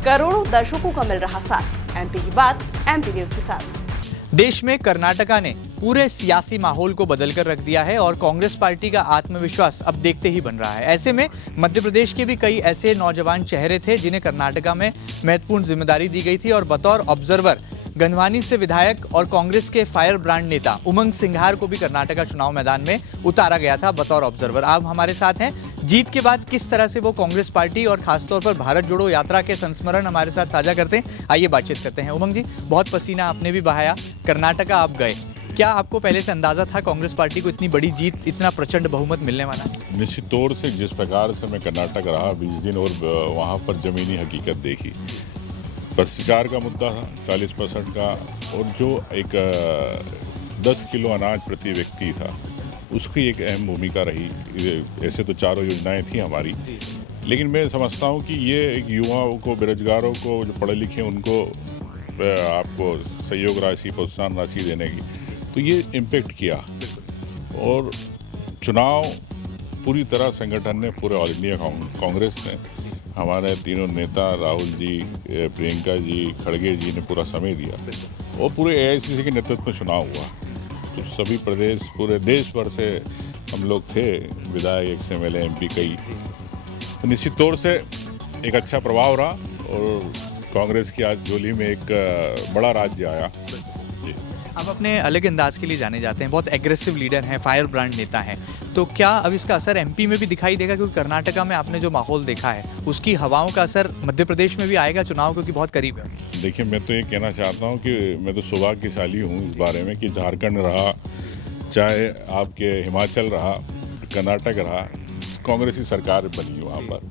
करोड़ों दर्शकों का मिल रहा साथ। एमपी की बात एमपी न्यूज के साथ। देश में कर्नाटका ने पूरे सियासी माहौल को बदलकर रख दिया है और कांग्रेस पार्टी का आत्मविश्वास अब देखते ही बन रहा है। ऐसे में मध्य प्रदेश के भी कई ऐसे नौजवान चेहरे थे जिन्हें कर्नाटका में महत्वपूर्ण जिम्मेदारी दी गई थी और बतौर ऑब्जर्वर गंधवानी से विधायक और कांग्रेस के फायर ब्रांड नेता उमंग सिंघार को भी कर्नाटका चुनाव मैदान में उतारा गया था बतौर ऑब्जर्वर। आप हमारे साथ हैं। जीत के बाद किस तरह से वो कांग्रेस पार्टी और खासतौर पर भारत जोड़ो यात्रा के संस्मरण हमारे साथ साझा करते हैं, आइए बातचीत करते हैं। उमंग जी, बहुत पसीना आपने भी बहाया, कर्नाटका आप गए, क्या आपको पहले से अंदाजा था कांग्रेस पार्टी को इतनी बड़ी जीत, इतना प्रचंड बहुमत मिलने वाला है? निश्चित तौर से जिस प्रकार से मैं कर्नाटक रहा 20 दिन और वहाँ पर ज़मीनी हकीकत देखी, भ्रष्टाचार का मुद्दा था 40% का, और जो एक 10 किलो अनाज प्रति व्यक्ति था उसकी एक अहम भूमिका रही। ऐसे तो चारों योजनाएं थी हमारी, लेकिन मैं समझता हूँ कि ये एक युवाओं को, बेरोजगारों को, जो पढ़े लिखे उनको आपको सहयोग राशि, प्रोत्साहन राशि देने की, तो ये इम्पेक्ट किया। और चुनाव पूरी तरह संगठन ने, पूरे ऑल इंडिया कांग्रेस ने, हमारे तीनों नेता राहुल जी, प्रियंका जी, खड़गे जी ने पूरा समय दिया और पूरे एआईसीसी के नेतृत्व में चुनाव हुआ। तो सभी प्रदेश, पूरे देश भर से हम लोग थे, विधायक, एक्स-एमएलए, एमपी कई। तो निश्चित तौर से एक अच्छा प्रभाव रहा और कांग्रेस की आज झोली में एक बड़ा राज्य आया। आप अपने अलग अंदाज के लिए जाने जाते हैं, बहुत एग्रेसिव लीडर हैं, फायर ब्रांड नेता हैं, तो क्या अब इसका असर एमपी में भी दिखाई देगा? क्योंकि कर्नाटका में आपने जो माहौल देखा है उसकी हवाओं का असर मध्य प्रदेश में भी आएगा चुनाव, क्योंकि बहुत करीब है। देखिए, मैं तो ये कहना चाहता हूँ कि मैं तो सौभाग्यशाली हूँ इस बारे में कि झारखंड रहा, चाहे आपके हिमाचल रहा, कर्नाटक रहा, कांग्रेस की सरकार बनी वहाँ पर।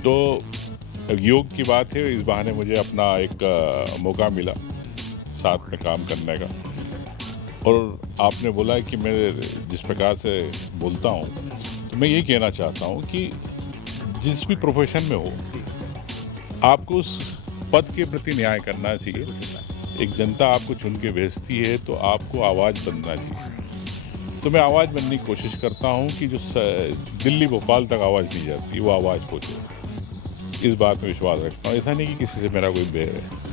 तो योग की बात है, इस बहाने मुझे अपना एक मौका मिला साथ में काम करने का। और आपने बोला कि मैं जिस प्रकार से बोलता हूँ, तो मैं ये कहना चाहता हूँ कि जिस भी प्रोफेशन में हो, आपको उस पद के प्रति न्याय करना चाहिए। एक जनता आपको चुन के भेजती है तो आपको आवाज़ बनना चाहिए। तो मैं आवाज़ बनने की कोशिश करता हूँ कि जो दिल्ली भोपाल तक आवाज़ दी जाती है वो आवाज़ पहुँचे। इस बात में विश्वास रखता हूँ। ऐसा नहीं कि किसी से मेरा कोई बैर है।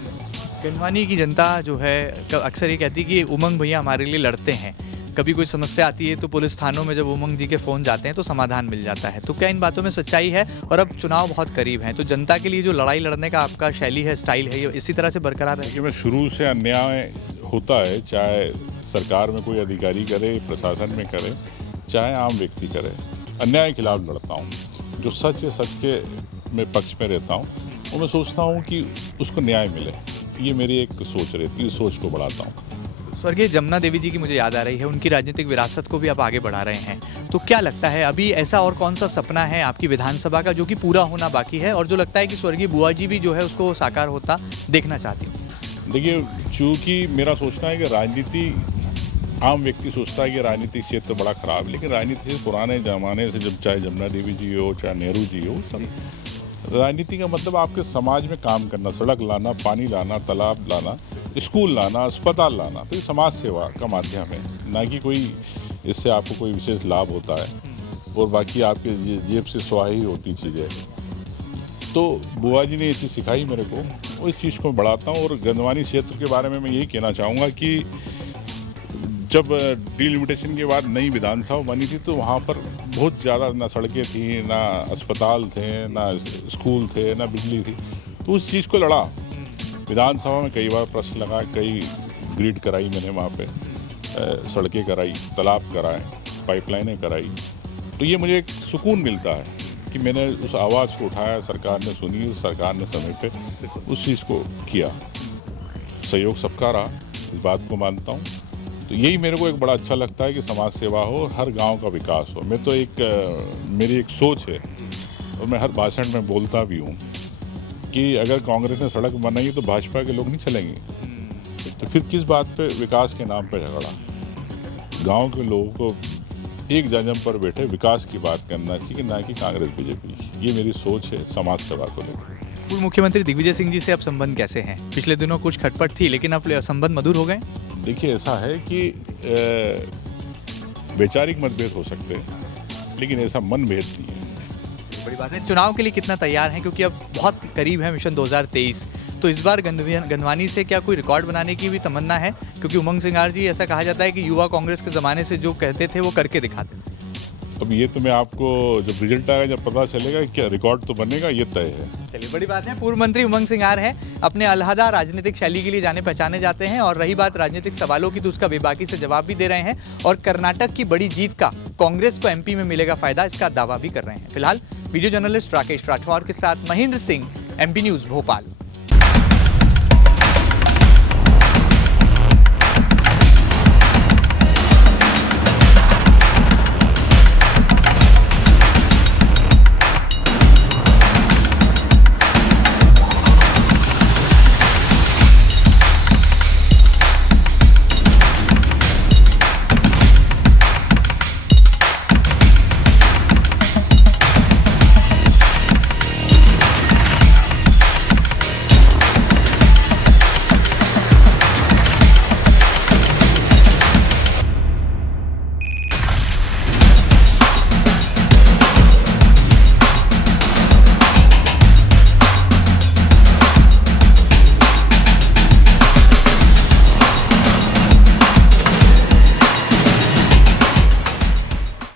गंधवानी की जनता जो है अक्सर ये कहती है कि उमंग भैया हमारे लिए लड़ते हैं, कभी कोई समस्या आती है तो पुलिस थानों में जब उमंग जी के फ़ोन जाते हैं तो समाधान मिल जाता है। तो क्या इन बातों में सच्चाई है? और अब चुनाव बहुत करीब हैं, तो जनता के लिए जो लड़ाई लड़ने का आपका शैली है, स्टाइल है, ये इसी तरह से बरकरार है? कि मैं शुरू से अन्याय होता है, चाहे सरकार में कोई अधिकारी करे, प्रशासन में करे, चाहे आम व्यक्ति करे, अन्याय के खिलाफ लड़ता हूँ। जो सच है, सच के मैं पक्ष में रहता हूँ और मैं सोचता हूँ कि उसको न्याय मिले। ये मेरी एक सोच रहती है, सोच को बढ़ाता हूँ। स्वर्गीय जमुना देवी जी की मुझे याद आ रही है, उनकी राजनीतिक विरासत को भी आप आगे बढ़ा रहे हैं, तो क्या लगता है अभी ऐसा और कौन सा सपना है आपकी विधानसभा का जो कि पूरा होना बाकी है और जो लगता है कि स्वर्गीय बुआ जी भी जो है उसको साकार होता देखना चाहती हूँ? देखिए, चूँकि मेरा सोचना है कि राजनीति, आम व्यक्ति सोचता है कि राजनीतिक क्षेत्र बड़ा खराब है, लेकिन राजनीति से पुराने ज़माने से, जब चाहे जमुना देवी जी हो, चाहे नेहरू जी हो, सब राजनीति का मतलब आपके समाज में काम करना, सड़क लाना, पानी लाना, तालाब लाना, स्कूल लाना, अस्पताल लाना। तो ये समाज सेवा का माध्यम है, ना कि कोई इससे आपको कोई विशेष लाभ होता है और बाकी आपके जेब से स्वाही होती चीज़ें। तो बुआ जी ने ये चीज़ सिखाई मेरे को, और इस चीज़ को बढ़ाता हूँ। और गंधवानी क्षेत्र के बारे में मैं यही कहना चाहूँगा कि जब डिलिमिटेशन के बाद नई विधानसभा बनी थी तो वहाँ पर बहुत ज़्यादा ना सड़कें थी, ना अस्पताल थे, ना स्कूल थे, ना बिजली थी। तो उस चीज़ को लड़ा। विधानसभा में कई बार प्रश्न लगा, कई ग्रिड कराई मैंने वहाँ पे, सड़कें कराई, तालाब कराए, पाइपलाइनें कराई। तो ये मुझे एक सुकून मिलता है कि मैंने उस आवाज़ को उठाया, सरकार ने सुनी, सरकार ने समय पे उस चीज़ को किया। सहयोग सबका रहा, इस बात को मानता हूँ। तो यही मेरे को एक बड़ा अच्छा लगता है कि समाज सेवा हो, हर गांव का विकास हो। मैं तो मेरी एक सोच है और मैं हर भाषण में बोलता भी हूँ कि अगर कांग्रेस ने सड़क बनाई तो भाजपा के लोग नहीं चलेंगे, तो फिर किस बात पे विकास के नाम पे झगड़ा? गांव के लोगों को एक जगह पर बैठे विकास की बात करना चाहिए, ना कि कांग्रेस बीजेपी। ये मेरी सोच है समाज सेवा को लेकर। पूर्व मुख्यमंत्री दिग्विजय सिंह जी से अब संबंध कैसे हैं? पिछले दिनों कुछ खटपट थी, लेकिन अब संबंध मधुर हो गए? देखिए, ऐसा है कि वैचारिक मतभेद हो सकते हैं, लेकिन ऐसा मनभेद नहीं है। बड़ी बात है। चुनाव के लिए कितना तैयार हैं, क्योंकि अब बहुत करीब है मिशन 2023, तो इस बार गंधवानी से क्या कोई रिकॉर्ड बनाने की भी तमन्ना है? क्योंकि उमंग सिंगार जी, ऐसा कहा जाता है कि युवा कांग्रेस के ज़माने से जो कहते थे वो करके दिखाते थे। अब ये तो मैं आपको जब रिजल्ट आएगा, जब पता चलेगा क्या रिकॉर्ड तो बनेगा, ये तय है। चलिए, बड़ी बात है। पूर्व मंत्री उमंग सिंगार हैं, अपने अलहदा राजनीतिक शैली के लिए जाने पहचाने जाते हैं, और रही बात राजनीतिक सवालों की तो उसका बेबाकी से जवाब भी दे रहे हैं, और कर्नाटक की बड़ी जीत का कांग्रेस को एमपी में मिलेगा फायदा, इसका दावा भी कर रहे हैं। फिलहाल वीडियो जर्नलिस्ट राकेश राठौर के साथ महेंद्र सिंह, एमपी न्यूज़ भोपाल।